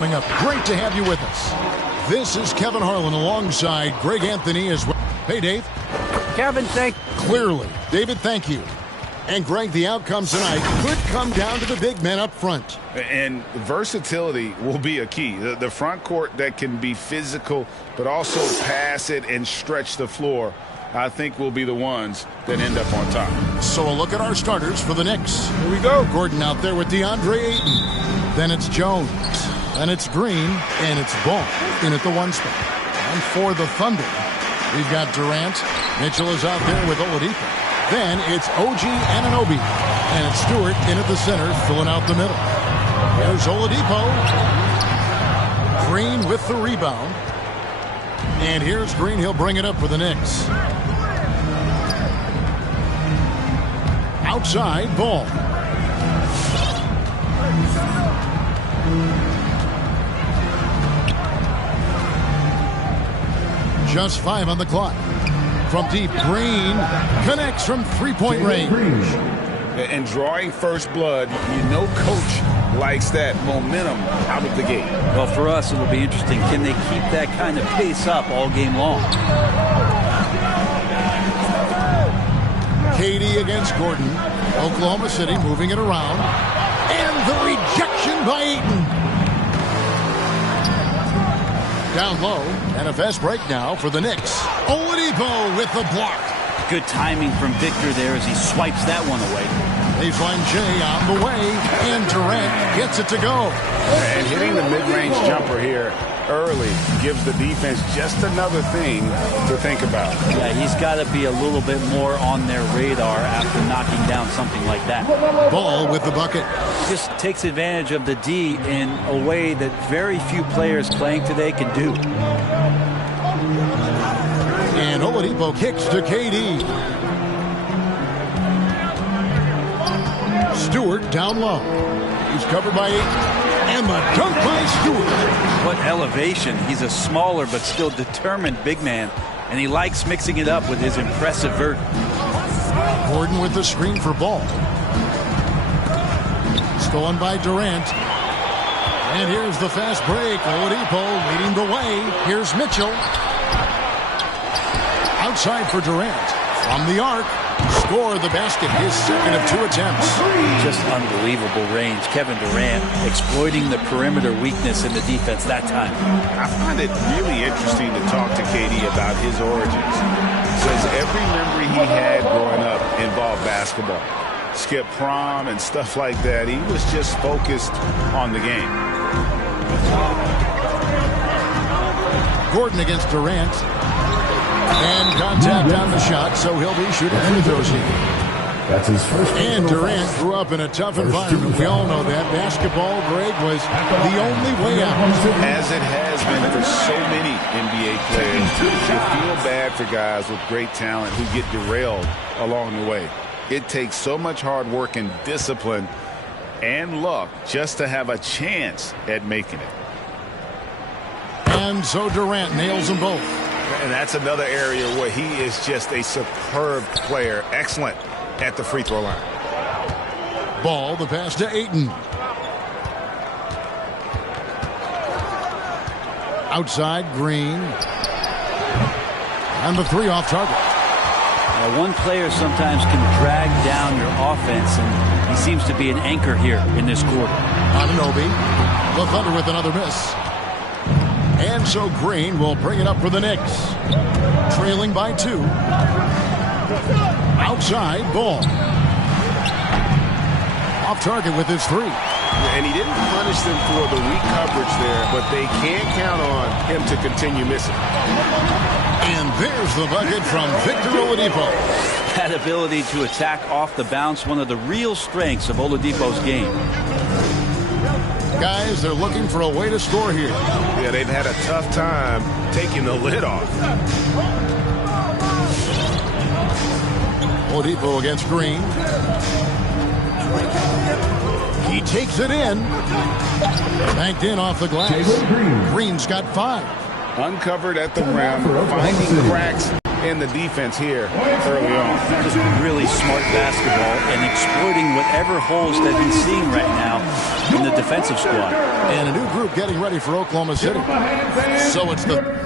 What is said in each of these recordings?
Coming up, great to have you with us. This is Kevin Harlan alongside Greg Anthony as well. Hey, Dave. Kevin, Clearly. David, thank you. And Greg, the outcome tonight could come down to the big men up front. And versatility will be a key. The front court that can be physical but also pass it and stretch the floor, I think, will be the ones that end up on top. So a look at our starters for the Knicks. Here we go. Gordon out there with DeAndre Ayton. Then it's Jones. Then it's Green. And it's Ball in at the 1 spot. And for the Thunder, we've got Durant. Mitchell is out there with Oladipo. Then it's OG Anunoby. And it's Stewart in at the center, filling out the middle. Here's Oladipo. Green with the rebound. And here's Green. He'll bring it up for the Knicks. Outside, Ball. Just 5 on the clock. From deep, Green connects from three-point range. And drawing first blood, you know coach likes that momentum out of the gate. well, for us, it'll be interesting. Can they keep that kind of pace up all game long? KD against Gordon. Oklahoma City moving it around. And the rejection by Ayton. Down low, and a fast break now for the Knicks. Oladipo with the block. Good timing from Victor there as he swipes that one away. Baseline J on the way, and Durant gets it to go. And hitting the mid-range jumper here early gives the defense just another thing to think about. Yeah, he's got to be a little bit more on their radar after knocking down something like that. Ball with the bucket. Just takes advantage of the D in a way that very few players playing today can do. And Oladipo kicks to KD. Stewart down low. He's covered by 8. And the dunk by Stewart. What elevation. He's a smaller but still determined big man. And he likes mixing it up with his impressive vert. Gordon with the screen for Ball. Stolen by Durant. And here's the fast break. Oladipo leading the way. Here's Mitchell. Outside for Durant. From the arc. Score the basket. His second of 2 attempts. Just unbelievable range. Kevin Durant exploiting the perimeter weakness in the defense that time. I find it really interesting to talk to KD about his origins. Says every memory he had growing up involved basketball. Skip prom and stuff like that. He was just focused on the game. Gordon against Durant. And contact on the shot, so he'll be shooting free throws here. That's his first. And Durant grew up in a tough environment. We all know that. Basketball, Greg, was the only way out. As it has been for so many NBA players, you feel bad for guys with great talent who get derailed along the way. It takes so much hard work and discipline and luck just to have a chance at making it. And so Durant nails them both. And that's another area where he is just a superb player. Excellent at the free throw line. Ball, the pass to Ayton. Outside, Green. And the 3 off target. One player sometimes can drag down your offense, and he seems to be an anchor here in this quarter. Anunoby. The Thunder with another miss. And so Green will bring it up for the Knicks. Trailing by 2. Outside, Ball. Off target with his 3. And he didn't punish them for the weak coverage there, but they can't count on him to continue missing. And there's the bucket from Victor Oladipo. That ability to attack off the bounce, one of the real strengths of Oladipo's game. Guys, they're looking for a way to score here. Yeah, they've had a tough time taking the lid off. Oladipo against Green. He takes it in. Banked in off the glass. Green's got 5. Uncovered at the rim, finding cracks in the defense here early on. Just really smart basketball and exploiting whatever holes that he's seeing right now in the defensive squad. And a new group getting ready for Oklahoma City. So it's the...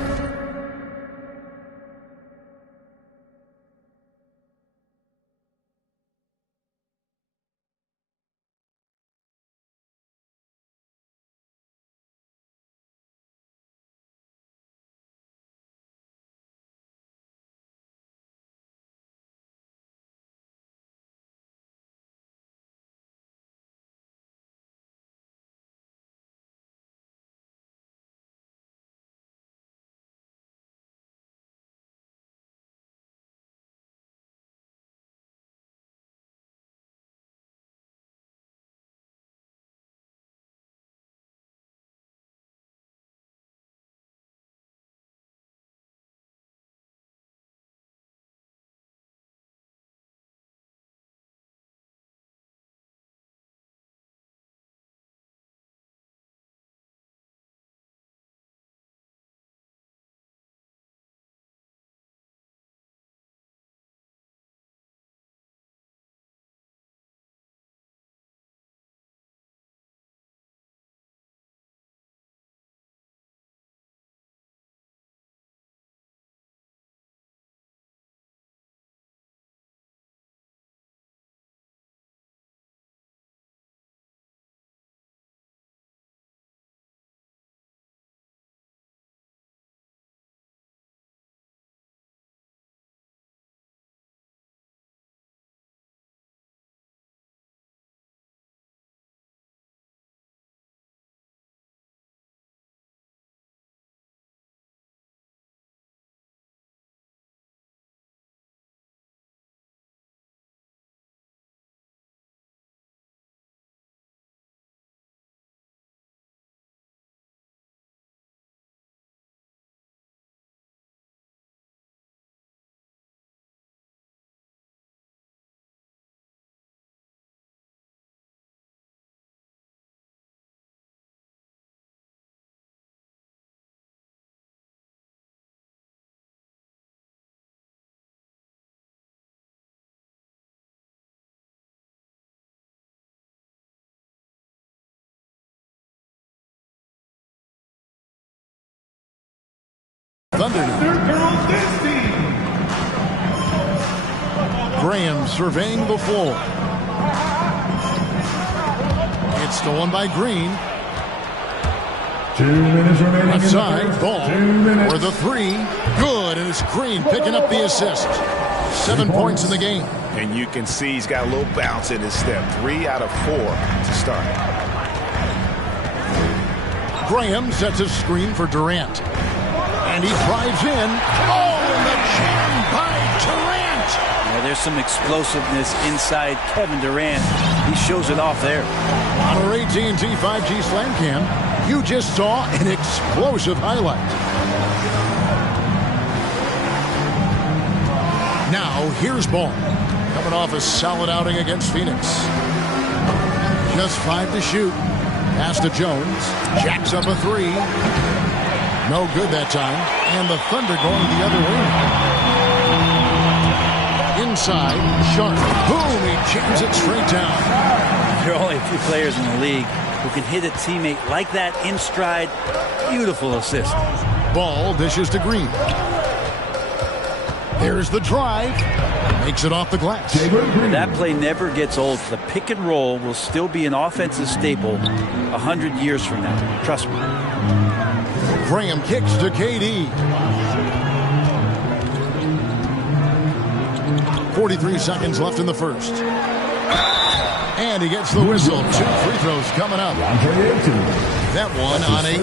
Thunder now. Graham surveying the floor. It's stolen by Green. 2 minutes remaining. Outside, Ball for the three. Good, and it's Green picking up the assist. 7 points in the game. And you can see he's got a little bounce in his step. 3 out of 4 to start. Graham sets a screen for Durant. And he drives in. Oh, and the jam by Durant. Yeah, there's some explosiveness inside Kevin Durant. He shows it off there. On our AT&T 5G Slam Cam, you just saw an explosive highlight. Now, here's Ball. Coming off a solid outing against Phoenix. Just 5 to shoot. Pass to Jones. Jacks up a 3. No good that time. And the Thunder going the other way. Inside, Sharp. Boom, he jams it straight down. There are only a few players in the league who can hit a teammate like that in stride. Beautiful assist. Ball dishes to Green. There's the drive. Makes it off the glass. That play never gets old. The pick and roll will still be an offensive staple 100 years from now. Trust me. Graham kicks to KD. 43 seconds left in the first. And he gets the whistle. 2 free throws coming up. That one on 8.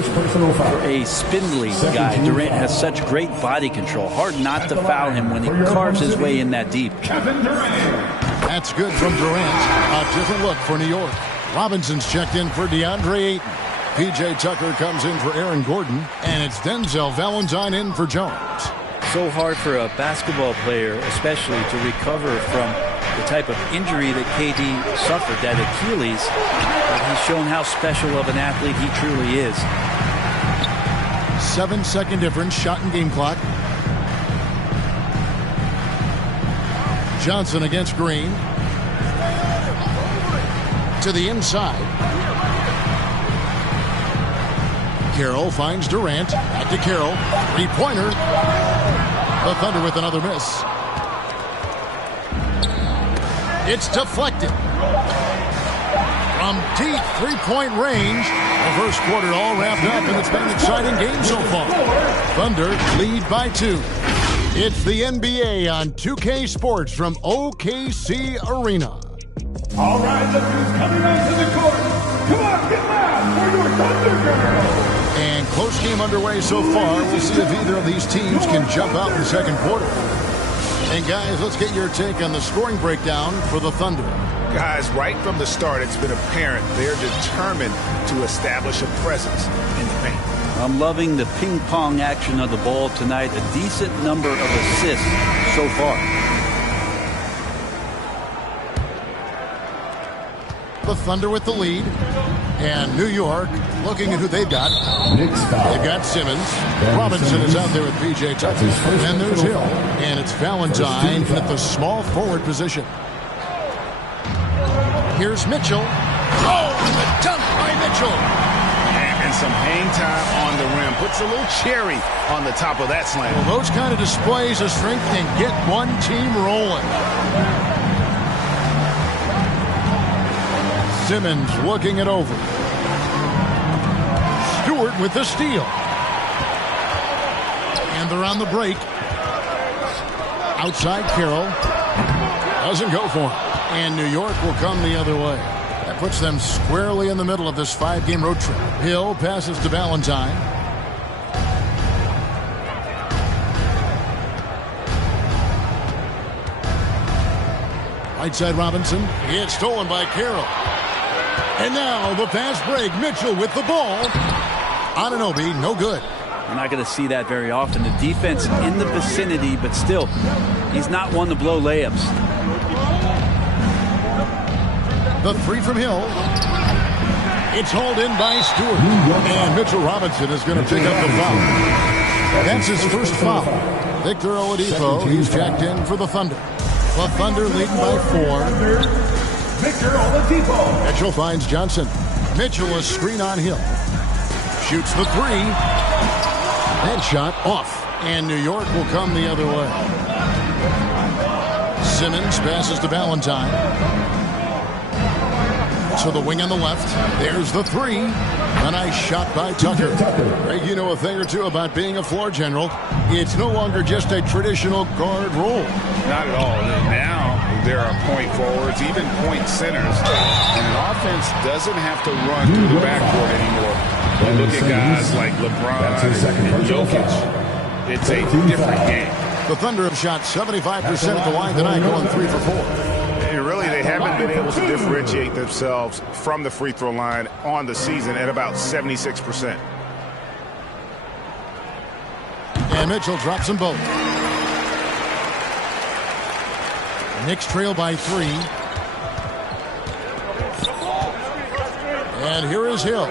For a spindly guy, Durant has such great body control. Hard not to foul him when he carves his way in that deep. That's good from Durant. A different look for New York. Robinson's checked in for DeAndre Ayton. P.J. Tucker comes in for Aaron Gordon. And it's Denzel Valentine in for Jones. So hard for a basketball player, especially, to recover from the type of injury that KD suffered, that Achilles. But he's shown how special of an athlete he truly is. 7-second difference, shot and game clock. Johnson against Green. To the inside. Carroll finds Durant. Back to Carroll. Three-pointer. The Thunder with another miss. It's deflected. From deep three-point range. The first quarter all wrapped up, and it's been an exciting game so far. Thunder lead by 2. It's the NBA on 2K Sports from OKC Arena. All right, look who's coming onto the court. Come on, get loud for your Thunder Girls. And close game underway so far. We'll see if either of these teams can jump out in the second quarter. And guys, let's get your take on the scoring breakdown for the Thunder. Guys, right from the start, it's been apparent they're determined to establish a presence in the paint. I'm loving the ping-pong action of the ball tonight. A decent number of assists so far. The Thunder with the lead. And New York looking at who they've got. They've got Simmons. Robinson is out there with P.J. Tucker. And there's Hill. And it's Valentine at the small forward position. Here's Mitchell. Oh, the dunk by Mitchell. And some hang time on the rim. Puts a little cherry on the top of that slam. Well, those kind of displays of strength can get one team rolling. Simmons looking it over. Stewart with the steal. And they're on the break. Outside Carroll. Doesn't go for him. And New York will come the other way. That puts them squarely in the middle of this 5-game road trip. Hill passes to Valentine. Right side Robinson. It's stolen by Carroll. And now the fast break. Mitchell with the ball. Anunoby, no good. We're not going to see that very often. The defense in the vicinity, but still, he's not one to blow layups. The three from Hill. It's hauled in by Stewart. And Mitchell Robinson is going to pick up the foul. That's his first foul. Victor Oladipo, he's checked in for the Thunder. The Thunder leading by 4. Victor Oladipo. Mitchell finds Johnson. Mitchell a screen on Hill. Shoots the 3. That shot off. And New York will come the other way. Simmons passes to Valentine. To the wing on the left. There's the 3. A nice shot by Tucker. Greg, you know a thing or two about being a floor general. It's no longer just a traditional guard role. Not at all. Now there are point forwards, even point centers. And an offense doesn't have to run through the backcourt anymore. You look at guys like LeBron and Jokic. It's a different game. The Thunder have shot 75% at the line tonight, going 3 for 4. And really, they haven't been able to differentiate themselves from the free throw line on the season at about 76%. And Mitchell drops them both. Knicks trail by 3. And here is Hill.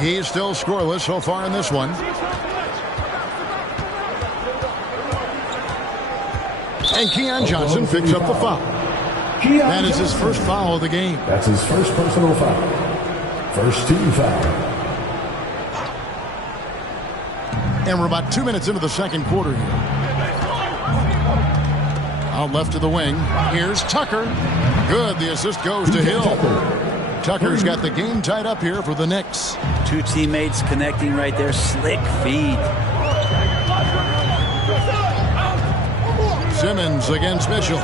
He's still scoreless so far in this one. And Keon Johnson picks up the foul. That is his first foul of the game. That's his first personal foul. First team foul. And we're about 2 minutes into the second quarter here. Out left to the wing. Here's Tucker. Good. The assist goes to Hill. Tucker's got the game tied up here for the Knicks. 2 teammates connecting right there. Slick feed. Simmons against Mitchell.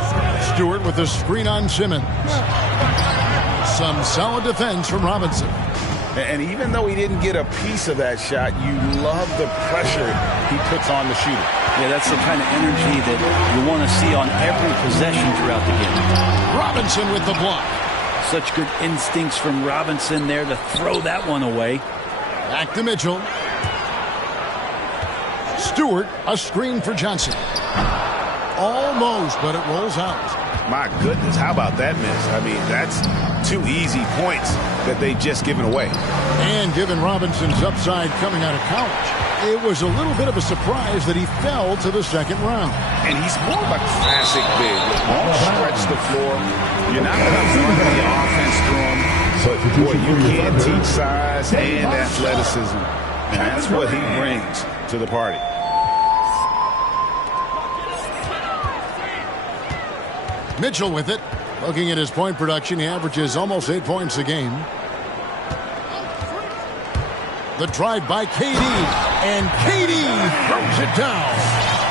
Stewart with the screen on Simmons. Some solid defense from Robinson. And even though he didn't get a piece of that shot, you love the pressure he puts on the shooter. Yeah, that's the kind of energy that you want to see on every possession throughout the game. Robinson with the block. Such good instincts from Robinson there to throw that one away. Back to Mitchell. Stewart, a screen for Johnson. Almost, but it rolls out. My goodness, how about that miss? I mean, that's 2 easy points that they've just given away. And given Robinson's upside coming out of college, It was a little bit of a surprise that he fell to the second round. And he's more of a classic big. Won't stretch the floor. You're not going to run the offense through him. But, boy, you can teach size and athleticism. And that's what he brings to the party. Mitchell with it. Looking at his point production, he averages almost 8 points a game. The drive by KD, and KD throws it down.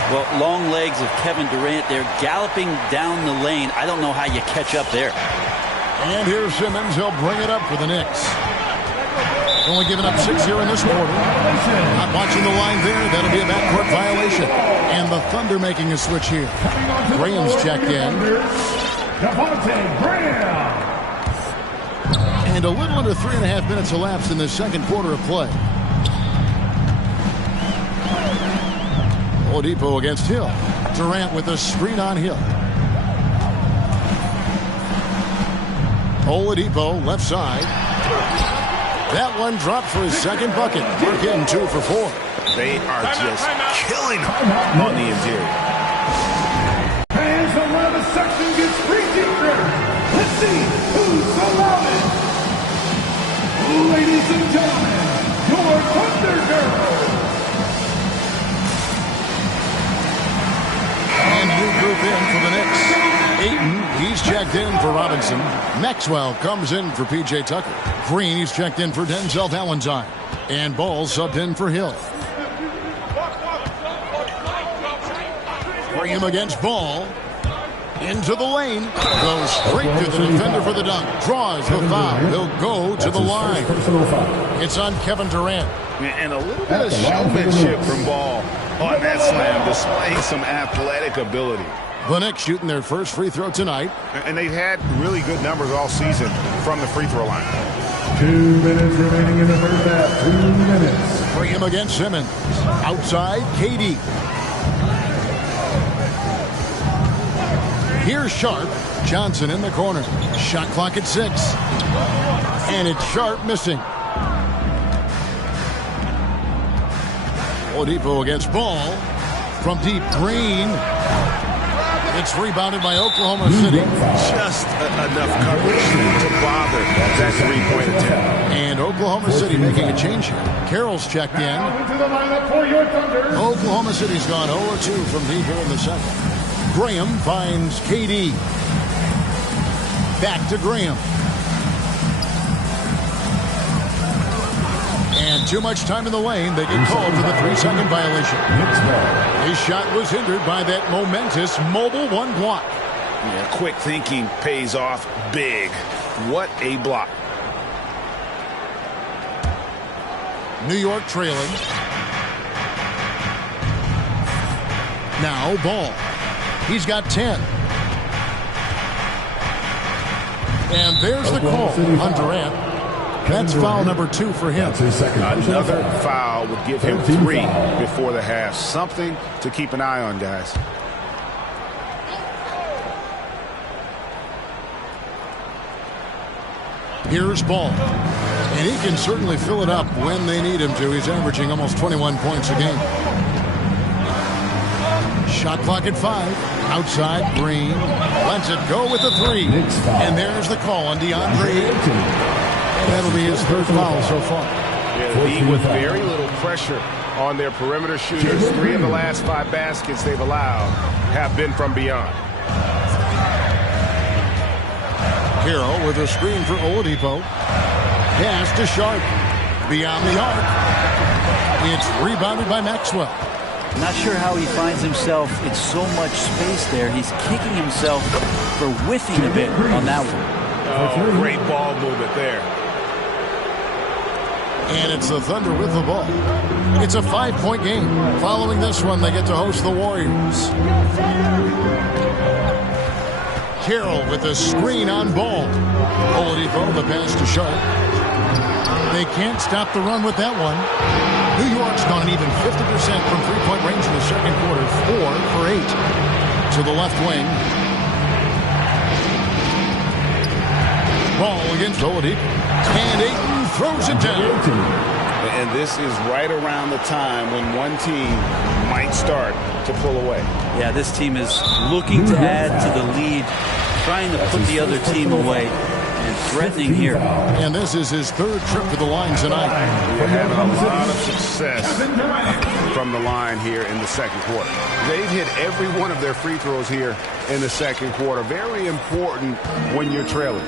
Well, long legs of Kevin Durant. They're galloping down the lane. I don't know how you catch up there. And here's Simmons. He'll bring it up for the Knicks. Only giving up 6 here in this quarter. Not watching the line there. That'll be a backcourt violation. And the Thunder making a switch here. Graham's checked in. And a little under 3.5 minutes elapsed in the second quarter of play. Oladipo against Hill. Durant with a screen on Hill. Oladipo left side. That one dropped for his second bucket. Mark in 2 for 4. They are just killing him on the interior. Fans around the section gets free deeper. Let's see who's the loudest. Ladies and gentlemen, your Thunder Girls. And new group in for the Knicks. Ayton, he's checked in for Robinson. Maxwell comes in for P.J. Tucker. Green, he's checked in for Denzel Valentine. And Ball subbed in for Hill. Graham against Ball. Into the lane. Goes straight to the defender for the dunk. Draws the foul. He'll go to the line. It's on Kevin Durant. And a little bit of showmanship from Ball on that slam, displaying some athletic ability. The Knicks shooting their first free throw tonight. And they've had really good numbers all season from the free throw line. 2 minutes remaining in the first half. 2 minutes. Graham against Simmons. Outside, KD. Here's Sharp. Johnson in the corner. Shot clock at 6. And it's Sharp missing. Oladipo against Ball. From deep, Green. It's rebounded by Oklahoma City. Just enough coverage to bother that three-point attempt. And Oklahoma City making a change here. Carroll's checked in. Oklahoma City's gone 0-2 from deep here in the second. Graham finds KD. Back to Graham. And too much time in the lane. They get called for the 3-second violation. His shot was hindered by that momentous mobile one block. Yeah, quick thinking pays off big. What a block. New York trailing. Now Ball. He's got 10. And there's the call on Durant. That's foul number 2 for him. Another foul would give him 3 before the half. Something to keep an eye on, guys. Here's Ball. And he can certainly fill it up when they need him to. He's averaging almost 21 points a game. Shot clock at 5. Outside, Green. Lets it go with the 3. And there's the call on DeAndre Ayton. And that'll be his 3rd foul so far. Yeah, league with very little pressure on their perimeter shooters. 3 of the last 5 baskets they've allowed have been from beyond. Carroll with a screen for Oladipo. Pass to Sharp. Beyond the arc. It's rebounded by Maxwell. Not sure how he finds himself in so much space there. He's kicking himself for whiffing a bit on that one. Oh, great ball movement there. And it's the Thunder with the ball. It's a 5-point game. Following this one, they get to host the Warriors. Carroll with a screen on Ball. Oladipo, the pass to Sharp. They can't stop the run with that one. New York's gone an even 50% from three-point range in the second quarter. 4 for 8. To the left wing. Ball against Oladipo. And Ayton throws it down. And this is right around the time when one team might start to pull away. Yeah, this team is looking to add to the lead, trying to put the other team away, and threatening here. And this is his third trip to the line tonight. We're having a lot of success from the line here in the second quarter. They've hit every one of their free throws here in the second quarter. Very important when you're trailing.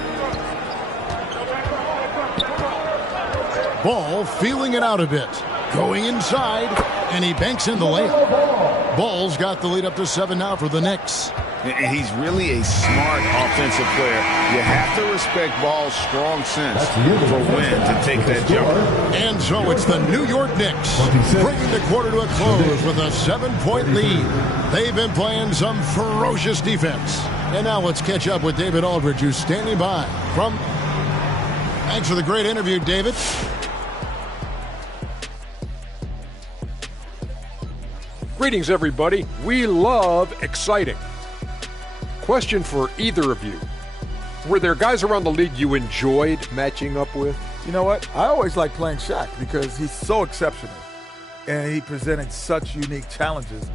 Ball feeling it out a bit. Going inside, and he banks in the layup. Ball's got the lead up to 7 now for the Knicks. And he's really a smart offensive player. You have to respect Ball's strong sense for when to take that jumper. And so it's the New York Knicks bringing the quarter to a close with a 7-point lead. They've been playing some ferocious defense. And now let's catch up with David Aldridge, who's standing by from... Thanks for the great interview, David. Greetings, everybody. We love exciting. Question for either of you. Were there guys around the league you enjoyed matching up with? You know what? I always like playing Shaq because he's so exceptional. And he presented such unique challenges.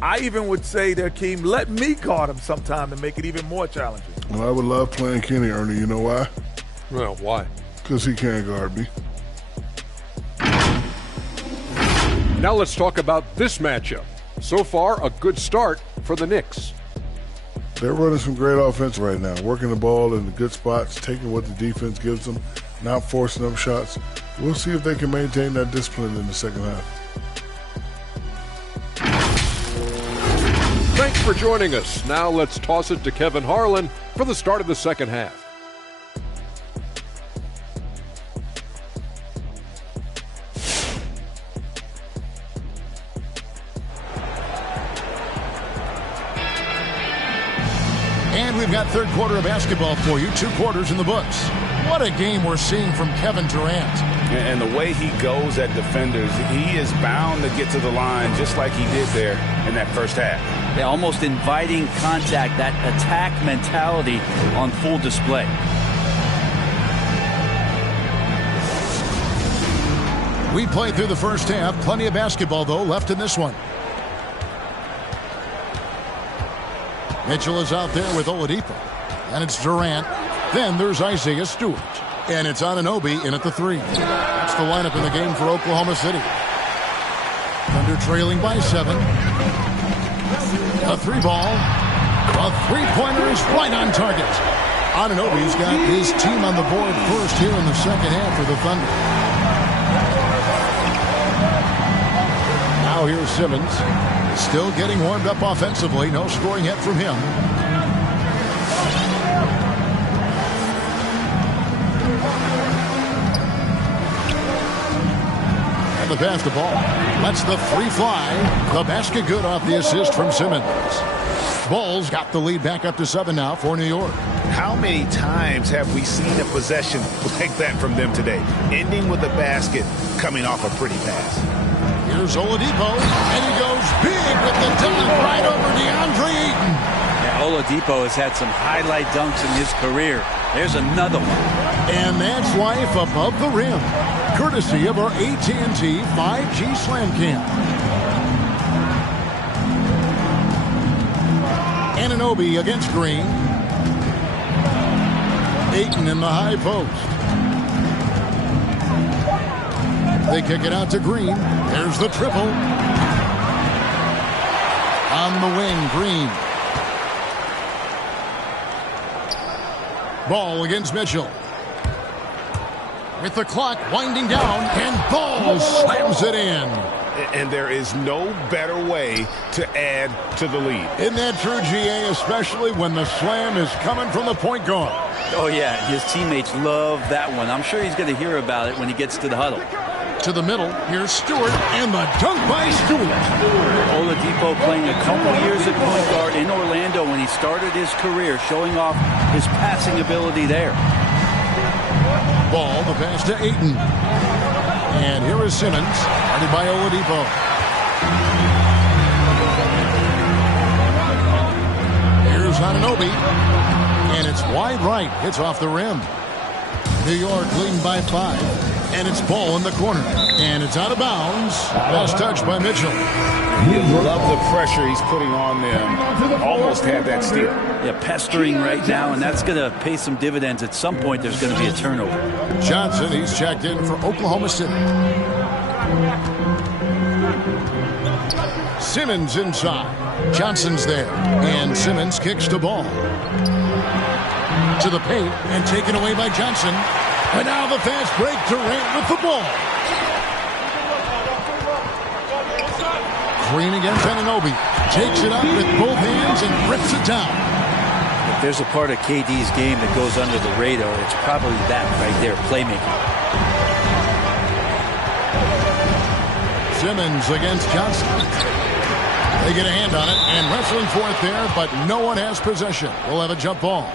I even would say that Keem, let me guard him sometime to make it even more challenging. Well, I would love playing Kenny, Ernie. You know why? Well, why? Because he can't guard me. Now let's talk about this matchup. So far, a good start for the Knicks. They're running some great offense right now, working the ball in the good spots, taking what the defense gives them, not forcing up shots. We'll see if they can maintain that discipline in the second half. Thanks for joining us. Now let's toss it to Kevin Harlan for the start of the second half. And we've got third quarter of basketball for you. 2 quarters in the books. What a game we're seeing from Kevin Durant. And the way he goes at defenders, he is bound to get to the line just like he did there in that first half. Yeah, almost inviting contact, that attack mentality on full display. We played through the first half. Plenty of basketball, though, left in this one. Mitchell is out there with Oladipo. And it's Durant. Then there's Isaiah Stewart. And it's Anunoby in at the 3. That's the lineup in the game for Oklahoma City. Thunder trailing by 7. A 3 ball. A 3-pointer is right on target. Anunoby's got his team on the board first here in the second half for the Thunder. Now here's Simmons. Still getting warmed up offensively. No scoring yet from him. And the pass to Ball. Lets the 3 fly. The basket good off the assist from Simmons. Ball's got the lead back up to 7 now for New York. How many times have we seen a possession like that from them today? Ending with a basket, coming off a pretty pass. Here's Oladipo, and he goes big with the dunk right over DeAndre Ayton. Yeah, Oladipo has had some highlight dunks in his career. There's another one. And that's life above the rim, courtesy of our AT&T 5G Slam Cam. Anunoby against Green. Ayton in the high post. They kick it out to Green. There's the triple. On the wing, Green. Ball against Mitchell. With the clock winding down, and Ball slams it in. And there is no better way to add to the lead. Isn't that true, GA, especially when the slam is coming from the point guard? Oh, yeah, his teammates love that one. I'm sure he's going to hear about it when he gets to the huddle. To the middle, here's Stewart, and the dunk by Stewart. Oladipo playing a couple years at point guard in Orlando when he started his career, showing off his passing ability there. Ball, the pass to Ayton. And here is Simmons, guarded by Oladipo. Here's Anunoby. And it's wide right. Hits off the rim. New York leading by 5. And it's ball in the corner. And it's out of bounds. Last touch by Mitchell. You love the pressure he's putting on them. Almost had that steal. Yeah, pestering right now, and that's going to pay some dividends. At some point, there's going to be a turnover. Johnson, he's checked in for Oklahoma City. Simmons inside. Johnson's there. And Simmons kicks the ball to the paint and taken away by Johnson. And now the fast break. Durant with the ball. Green against Anunoby. Takes it up with both hands and rips it down. If there's a part of KD's game that goes under the radar, it's probably that right there, playmaking. Simmons against Johnson. They get a hand on it and wrestling for it there, but no one has possession. We'll have a jump ball.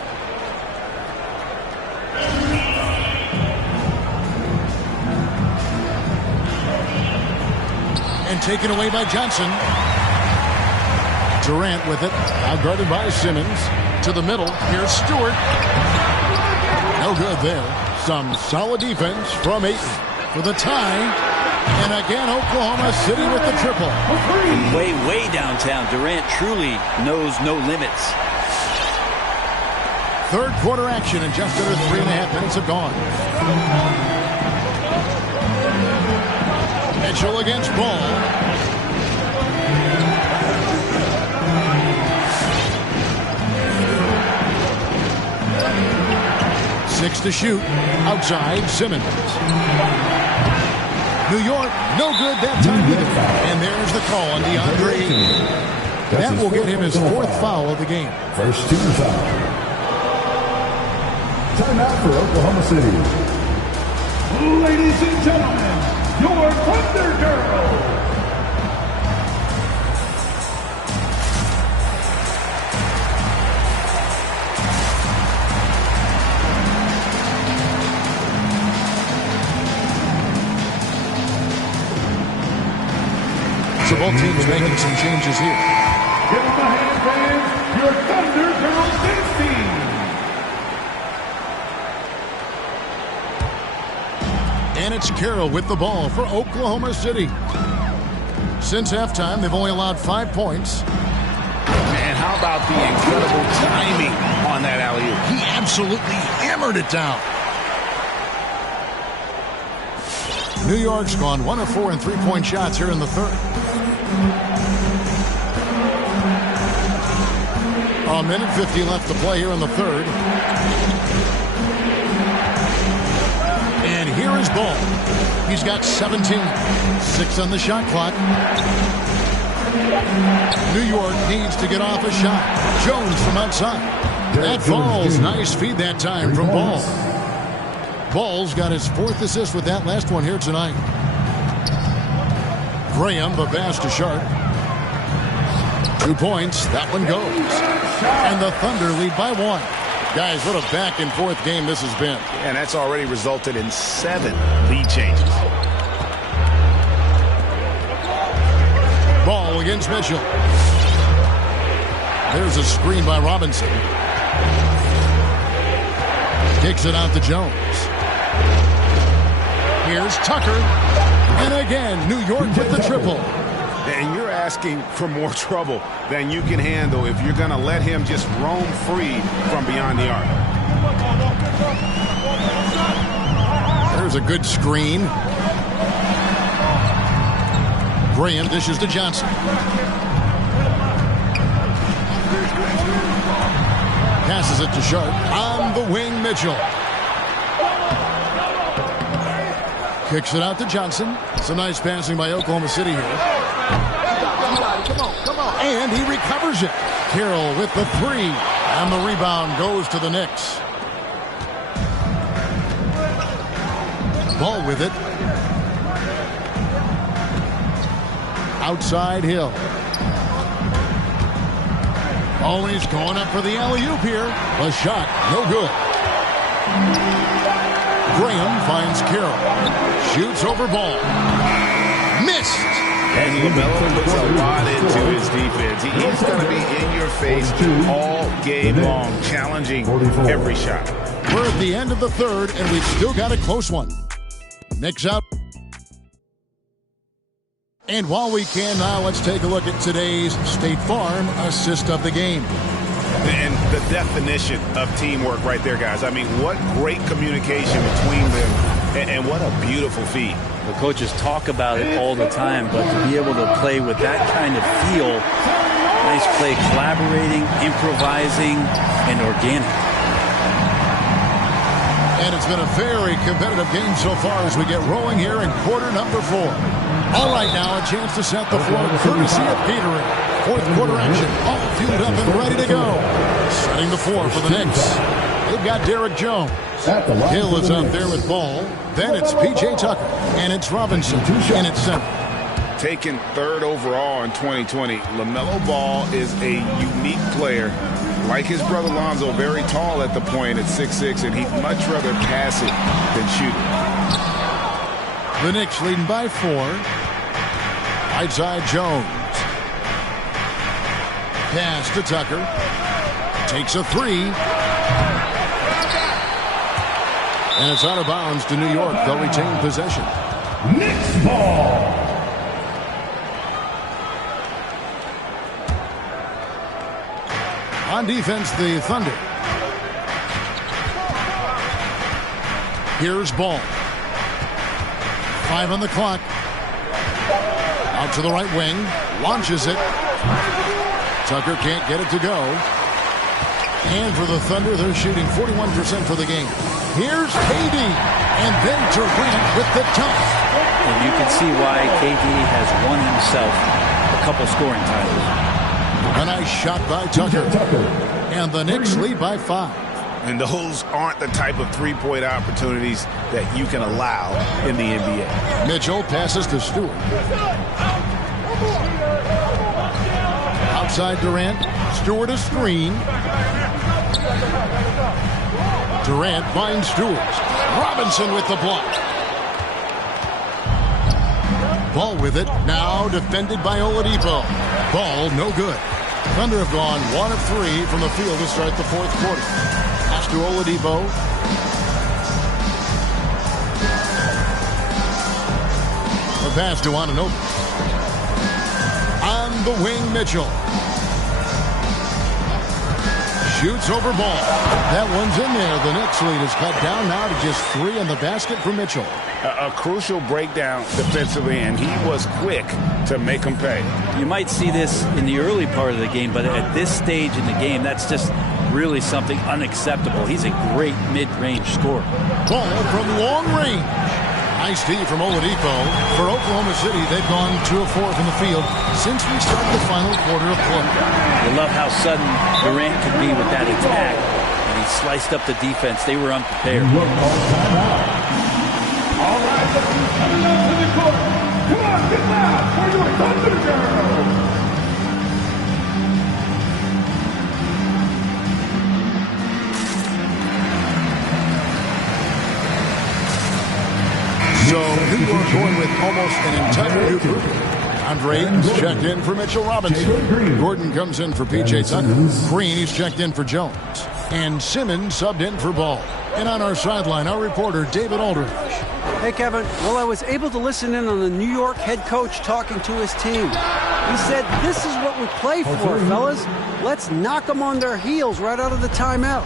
And taken away by Johnson. Durant with it. Now guarded by Simmons. To the middle. Here's Stewart. No good there. Some solid defense from Ayton for the tie. And again, Oklahoma City with the triple. Way, way downtown. Durant truly knows no limits. Third quarter action, and just under 3.5 minutes have gone. Mitchell against Ball. Six to shoot. Outside, Simmons. New York, no good that time either. And there's the call on DeAndre Ayton. That will get him his fourth foul of the game. First team foul. Timeout for Oklahoma City. Ladies and gentlemen, your Thunder Girl. So both teams making some changes here. Give them a hand, fans. Your Thunder Girls dance team. And it's Carroll with the ball for Oklahoma City. Since halftime, they've only allowed 5 points. Man, how about the incredible timing on that alley-oop? He absolutely hammered it down. New York's gone 1 of 4 in three-point shots here in the third. A minute 50 left to play here in the third. And here is Ball. He's got 17. 6 on the shot clock. New York needs to get off a shot. Jones from outside. That falls. Nice feed that time from Ball. Ball's got his 4th assist with that last one here tonight. Graham, the pass to Sharp. 2 points. That one goes. And the Thunder lead by 1. Guys, what a back-and-forth game this has been. And that's already resulted in 7 lead changes. Ball against Mitchell. There's a screen by Robinson. Kicks it out to Jones. Here's Tucker. And again, New York with the triple. And you're asking for more trouble than you can handle if you're going to let him just roam free from beyond the arc. There's a good screen. Graham dishes to Johnson. Passes it to Sharp. On the wing, Mitchell. Kicks it out to Johnson. Some nice passing by Oklahoma City here. Come on. And he recovers it. Carroll with the 3. And the rebound goes to the Knicks. Ball with it. Outside Hill. Oh, he's going up for the alley-oop here. A shot, no good. Graham finds Carroll. Shoots over Ball. Missed. And LaMelo puts a lot into his defense. He's going to be in your face all game long, challenging every shot. We're at the end of the third, and we've still got a close one. Knicks out. And while we can now, let's take a look at today's State Farm assist of the game. And the definition of teamwork right there, guys. I mean, what great communication between them, and what a beautiful feat. The coaches talk about it all the time, but to be able to play with that kind of feel, nice play, collaborating, improvising, and organic. And it's been a very competitive game so far as we get rolling here in quarter number 4. All right, now a chance to set the floor courtesy of Gatorade. Fourth quarter action, all fueled up and ready to go. Setting the floor for the Knicks. They've got Derek Jones. Hill is out there with ball. Then it's P.J. Tucker. And it's Robinson in its center. Taken 3rd overall in 2020, LaMelo Ball is a unique player. Like his brother Lonzo, very tall at the point at 6'6", and he'd much rather pass it than shoot it. The Knicks leading by 4. Right side Jones. Pass to Tucker. Takes a 3. And it's out of bounds to New York. They'll retain possession. Knicks ball. On defense, the Thunder. Here's Ball. 5 on the clock. Out to the right wing. Launches it. Tucker can't get it to go. And for the Thunder, they're shooting 41% for the game. Here's KD. And then Durant with the dunk. And you can see why KD has won himself a couple scoring titles. A nice shot by Tucker. And the Knicks lead by 5. And those aren't the type of three-point opportunities that you can allow in the NBA. Mitchell passes to Stewart. Outside Durant. Stewart a screen. Durant finds Stewart. Robinson with the block. Ball with it. Now defended by Oladipo. Ball no good. Thunder have gone 1 of 3 from the field to start the 4th quarter. Pass to Oladipo. The pass to Anunoby. On the wing, Mitchell. Shoots over Ball. That one's in there. The Knicks lead is cut down now to just 3 in the basket for Mitchell. A crucial breakdown defensively, and he was quick to make him pay. You might see this in the early part of the game, but at this stage in the game, that's just really something unacceptable. He's a great mid-range scorer. Ball from long range. Nice D from Oladipo. For Oklahoma City, they've gone 2 of 4 from the field since we started the final quarter of play. You love how sudden Durant could be with that attack, and he sliced up the defense. They were unprepared. All right, let's coming up to the court. Come on, get loud for your Thunder Girls. So New York going with almost an entire new group. Andre Ayton's checked in for Mitchell Robinson. Gordon comes in for P.J. Tucker. Green, he's checked in for Jones. And Simmons subbed in for Ball. And on our sideline, our reporter, David Aldridge. Hey, Kevin. Well, I was able to listen in on the New York head coach talking to his team. He said, this is what we play for, fellas. Let's knock them on their heels right out of the timeout.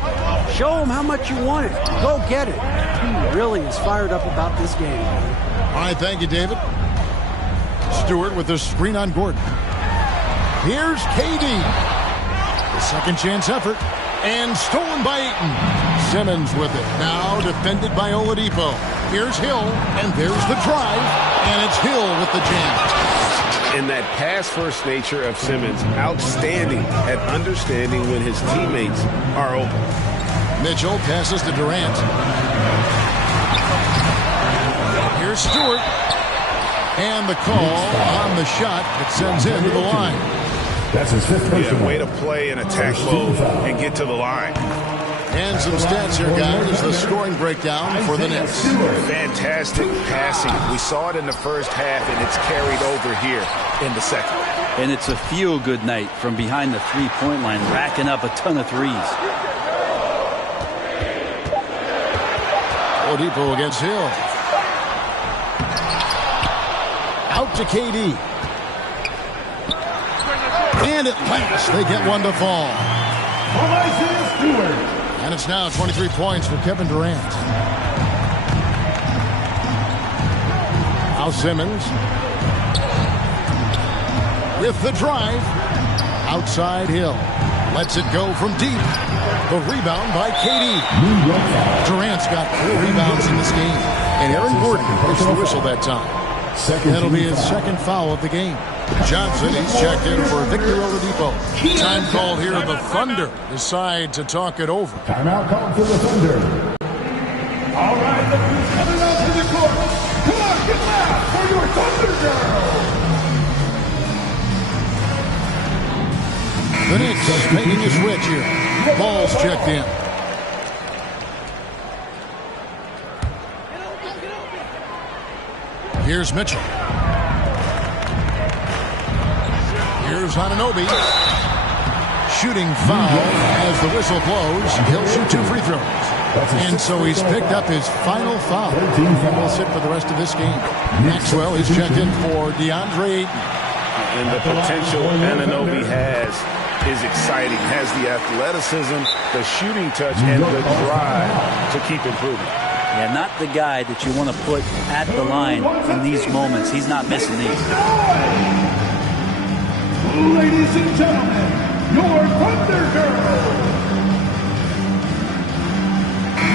Show them how much you want it. Go get it. He really is fired up about this game. All right, thank you, David. Stewart with the screen on Gordon. Here's KD. The second chance effort. And stolen by Ayton. Simmons with it. Now defended by Oladipo. Here's Hill. And there's the drive. And it's Hill with the jam. And that pass-first nature of Simmons, outstanding at understanding when his teammates are open. Mitchell passes to Durant. Here's Stewart. And the call on the shot that sends him to the line. That's his 5th personal. Yeah, way to play in attack mode and get to the line. And some stats here, guys. The scoring breakdown for the Knicks. Fantastic passing. We saw it in the first half, and it's carried over here in the second. And it's a feel-good night from behind the three-point line, racking up a ton of threes. Oladipo against Hill. Out to KD. And at last, they get one to fall. And it's now 23 points for Kevin Durant. Now Simmons. With the drive. Outside Hill. Lets it go from deep. The rebound by KD. Durant's got 4 rebounds in this game. And Aaron Gordon pushed the whistle that time. That'll be his second foul of the game. Johnson, he's checked in for Victor Oladipo. Time call here. The Thunder decide to talk it over. Timeout called for the Thunder. All right, look who's coming out to the court. Come on, get loud for your Thunder Girls. The Knicks making a switch here. Ball's checked in. Here's Mitchell. Here's Anunoby. Shooting foul as the whistle blows. He'll shoot 2 free throws. And so he's picked up his final foul. He will sit for the rest of this game. Maxwell is checked in for DeAndre Ayton. And the potential Anunoby has is exciting. Has the athleticism, the shooting touch, and the drive to keep improving. Yeah, not the guy that you want to put at the line in these moments. He's not missing these. Ladies and gentlemen, your Thunder Girls.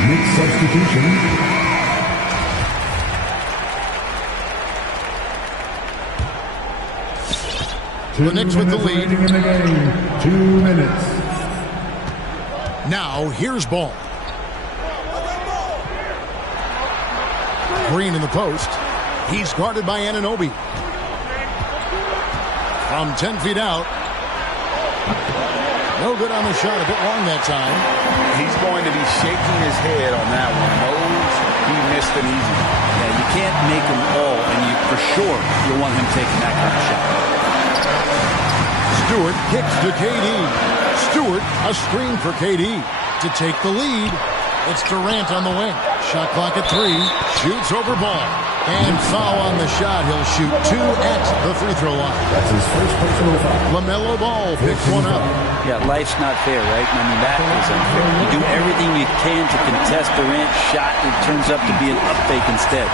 Knicks substitution. The Knicks with the lead. In the game. 2 minutes. Now here's Ball. Green in the post. He's guarded by Anunoby. From 10 feet out. No good on the shot. A bit long that time. He's going to be shaking his head on that one. Knows he missed an easy. Yeah, you can't make them all, and you for sure you want him taking that kind of shot. Stewart kicks to KD. Stewart, a screen for KD to take the lead. It's Durant on the wing. Shot clock at 3. Shoots over Ball. And foul on the shot. He'll shoot 2 at the free throw line. That's his first personal foul. LaMelo Ball picks one up. Yeah, life's not fair, right? I mean, that is unfair. You do everything you can to contest Durant's shot. It turns up to be an up fake instead.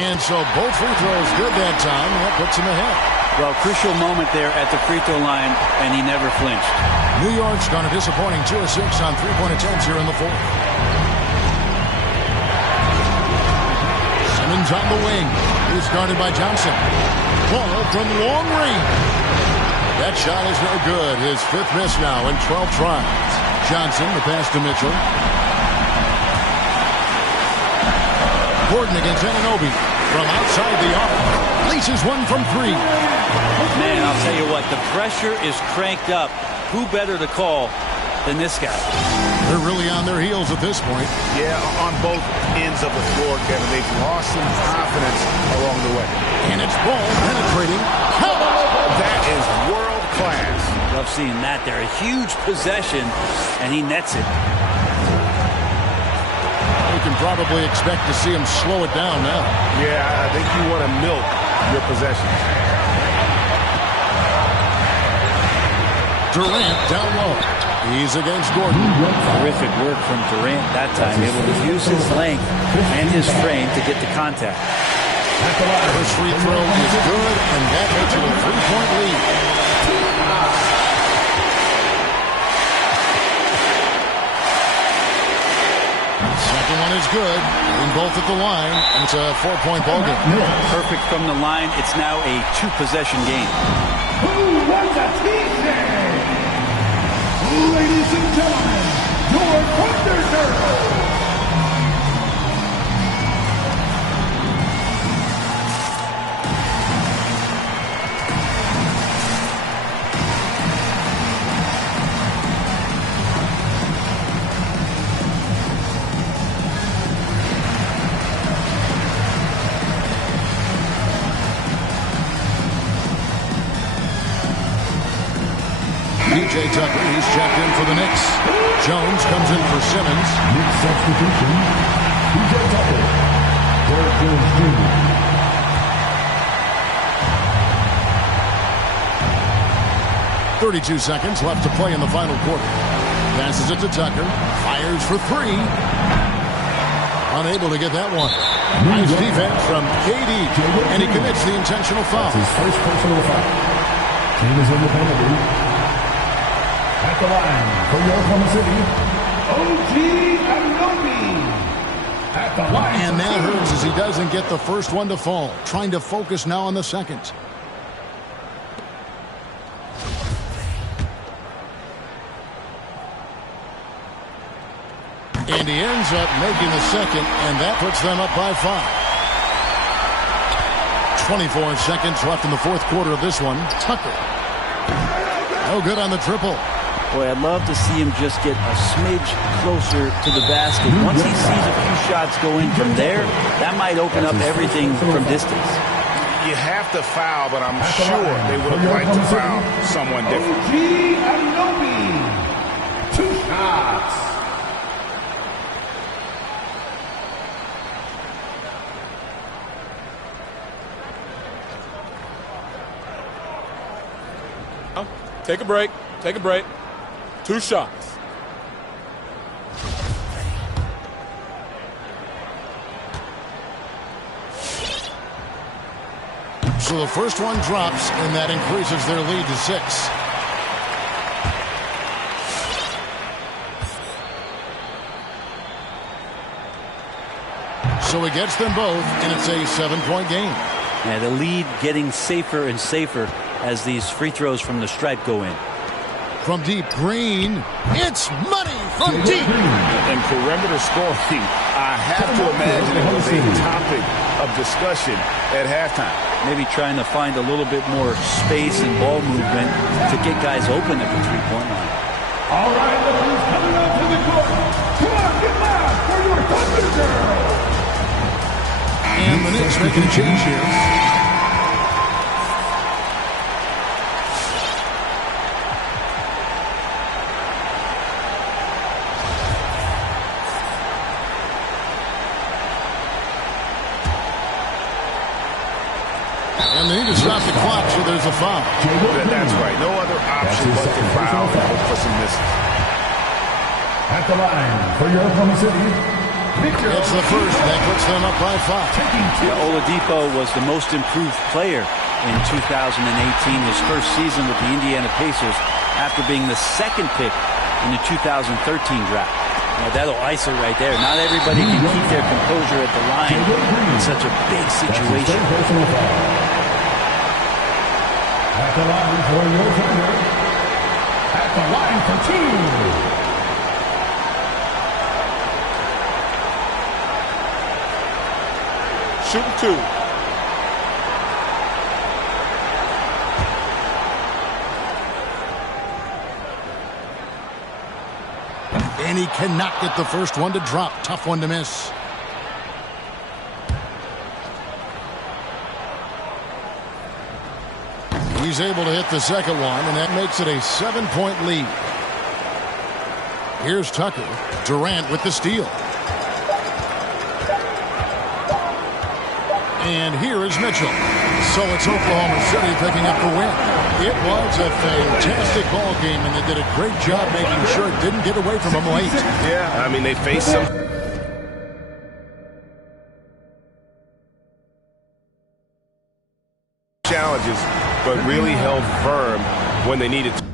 And so both free throws good that time. That puts him ahead. Well, crucial moment there at the free throw line, and he never flinched. New York's gone a disappointing 2 of 6 on three-point attempts here in the 4th. Simmons on the wing. He's guarded by Johnson. Ball from long range. That shot is no good. His 5th miss now in 12 tries. Johnson, the pass to Mitchell. Gordon against Anunoby from outside the arc. Laces one from 3. Man, I'll tell you what, the pressure is cranked up. Who better to call than this guy? They're really on their heels at this point. Yeah, on both ends of the floor, Kevin. They've lost some confidence along the way. And it's Ball penetrating. That is world class. Love seeing that there. A huge possession, and he nets it. You can probably expect to see him slow it down now. Yeah, I think you want to milk your possessions. Durant down low. He's against Gordon. Terrific work from Durant that time, able to use his length and his frame to get the contact. This free throw is good, and that makes it a 3-point lead. Second one is good. In both at the line, and it's a 4-point ball game. Perfect from the line. It's now a 2-possession game. Who wants a TJ? Ladies and gentlemen, your Thunder Girls. DJ P.J. Tucker. He's checked in for the Knicks. Jones comes in for Simmons. Knicks substitution, P.J. Tucker, Derek Jones Jr. 32 seconds left to play in the final quarter. Passes it to Tucker. Fires for three. Unable to get that one. Nice defense from KD. And he commits the intentional foul. His first personal foul. Team is in the penalty. At the line for your Oklahoma City, OG Anunoby. At the line. And that hurts as he doesn't get the first one to fall. Trying to focus now on the second. And he ends up making the second, and that puts them up by 5. 24 seconds left in the fourth quarter of this one. Tucker. No good on the triple. Boy, I'd love to see him just get a smidge closer to the basket. Once he sees a few shots go in from there, that might open up everything from distance. You have to foul, but I'm sure they would have liked to foul someone different. OG Anunoby. 2 shots. Take a break. Take a break. 2 shots. So the first one drops, and that increases their lead to 6. So he gets them both, and it's a 7-point game. Yeah, the lead getting safer and safer as these free throws from the stripe go in. From deep, Green. It's money from deep. And perimeter scoring, I have to imagine it was a topic of discussion at halftime. Maybe trying to find a little bit more space and ball movement to get guys open at the three-point line. All right, look who's coming out to the court. Come on, get loud for your Thunder Girl. And the Knicks making a change here. And they need to stop the clock, so there's a foul. That's right. No other option but to foul and look for some misses. At the line for your Oklahoma City, It's the first. That puts them up by 5. Yeah, Oladipo was the most improved player in 2018, his first season with the Indiana Pacers, after being the second pick in the 2013 draft. That'll ice it right there. Not everybody can keep their composure at the line in such a big situation. At the line for your Thunder. At the line for 2. Shooting 2. And he cannot get the first one to drop. Tough one to miss. He's able to hit the second one, and that makes it a 7-point lead. Here's Tucker. Durant with the steal. And here is Mitchell. So it's Oklahoma City picking up the win. It was a fantastic ball game, and they did a great job making sure it didn't get away from them late. Yeah, I mean, they faced some challenges, but really held firm when they needed to.